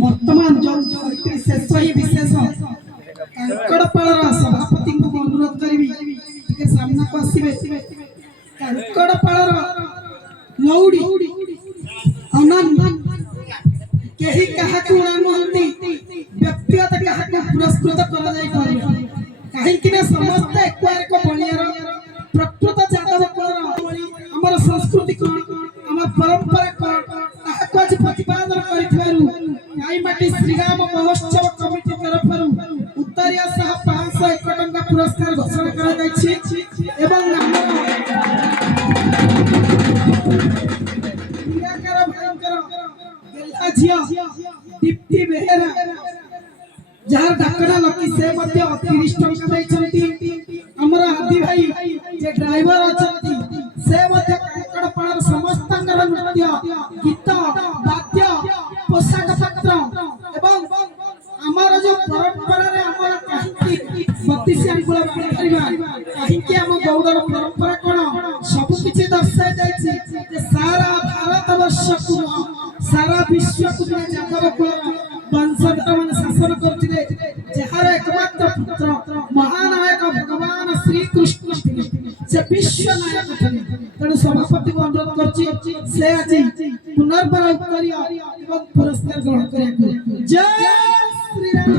ବର୍ତ୍ତମାନ ଶେଷ ହିଁ ବିଶେଷ କାଙ୍କଡପାଳର ସଭାପତିଙ୍କୁ ଅନୁରୋଧ କରିବି ଟିକେ ସାମ୍ନାକୁ ଆସିବେ। କାଙ୍କଡପାଳର ଲଉଡ଼ି ଅନନ୍ତ କେହି କାହାକୁ ଉଣାନୁହନ୍ତି, ବ୍ୟକ୍ତିଗତ କାହାକୁ ପୁରସ୍କୃତ କରାଯାଇପାରିବ କାହିଁକି ନା ସମସ୍ତେ ଏକ ବଳିଆର ପ୍ରକୃତ ଯାଦବ କୁଳର ଆମର ସଂସ୍କୃତି କଣ, ଆମ ପରମ୍ପରା କଣ ତାହାକୁ ଆଜି ପ୍ରତିପାଦନ କରିଥିବାରୁ ଗାଈମାଟି ଶ୍ରୀରାମ ମହୋତ୍ସବ କମିଟି ତରଫରୁ ଉତ୍ତରୀୟ ସହ 501 ଟଙ୍କା ପୁରସ୍କାର ଘୋଷଣା କରାଯାଇଛି ଏବଂ ଆମର ନିରାକାର ଭାଇଙ୍କର ଗେଲା ଝିଅ ଦୀପ୍ତି ବେହେରା ଯାହାର ଡାକରା ଲକି ସେ ମଧ୍ୟ 30 ଟଙ୍କା ଦେଇଛନ୍ତି। ଆମର ଆଦି ଭାଇ ଯେ ଡ୍ରାଇଭର ଅଛନ୍ତି ସେ ମଧ୍ୟ କାଙ୍କଡପାଳର ସମସ୍ତଙ୍କର ନୃତ୍ୟ ଗୀତ ବାଦ୍ୟ ପୋଷାକ ପତ୍ର ଏବଂ ଆମର ଯୋଉ ପରମ୍ପରାରେ ଆମର କାହିଁକି 32 ଆଙ୍ଗୁଳ ବାଣ କରିବା, କାହିଁକି ଆମ ଗୌଡ଼ର ପରମ୍ପରା କଣ ସବୁ କିଛି ଦର୍ଶାଇ ଯାଇଛି ଯେ ସାରା ଭାରତ ବର୍ଷକୁ ସାରା ବିଶ୍ୱକୁ ଯାଦବ କୁଳର ବଂଶଧର ମାନେ ଶାସନ କରୁଥିଲେ, ଯାହାର एकमात्र पुत्र महानायक भगवान श्री कृष्ण ଥିଲେ, ସେ ବିଶ୍ୱ ନାୟକ ଥିଲେ। ତେଣୁ ସଭାପତିଙ୍କୁ ଅନୁରୋଧ କରୁଛି ସେ ଆଜି ପୁନର୍ବାର ଉତ୍ତରୀୟ ଏବଂ ପୁରସ୍କାର ଗ୍ରହଣ କରିବାକୁ। ଜୟ ଶ୍ରୀରାମ।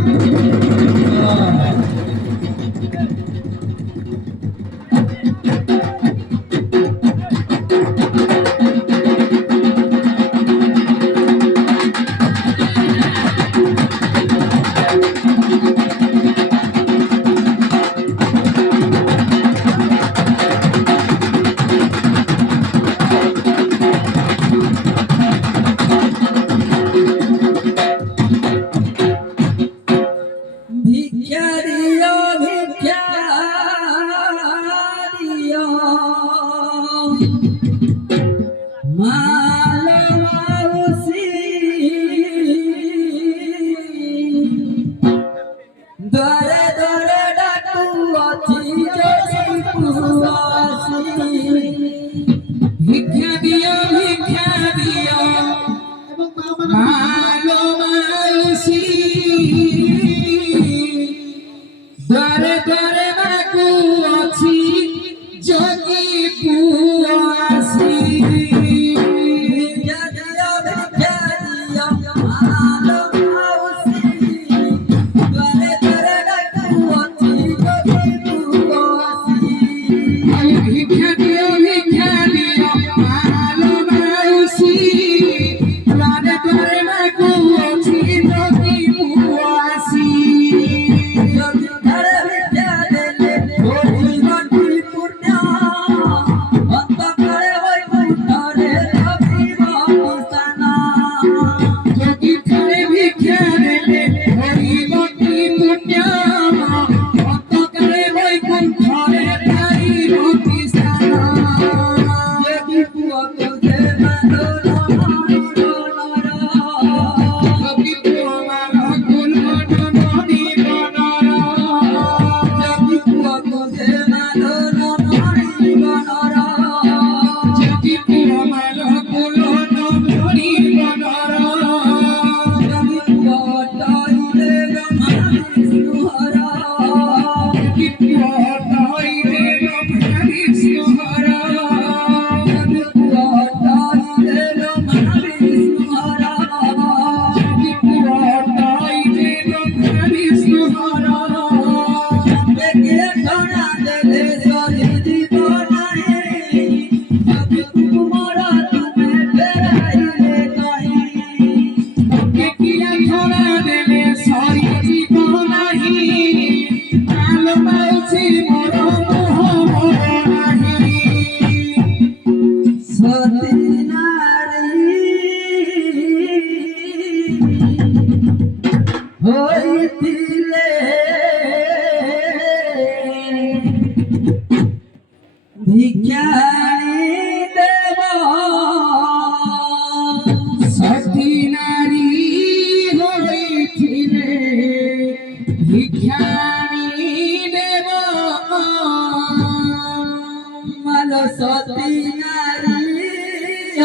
সতী নারী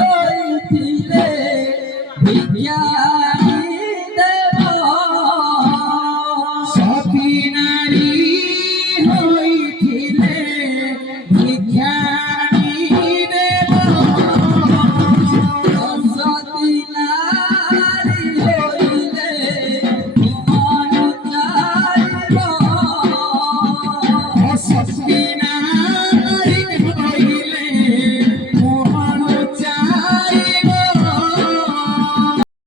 হইছিলে ভিক্ষারি দেব সতী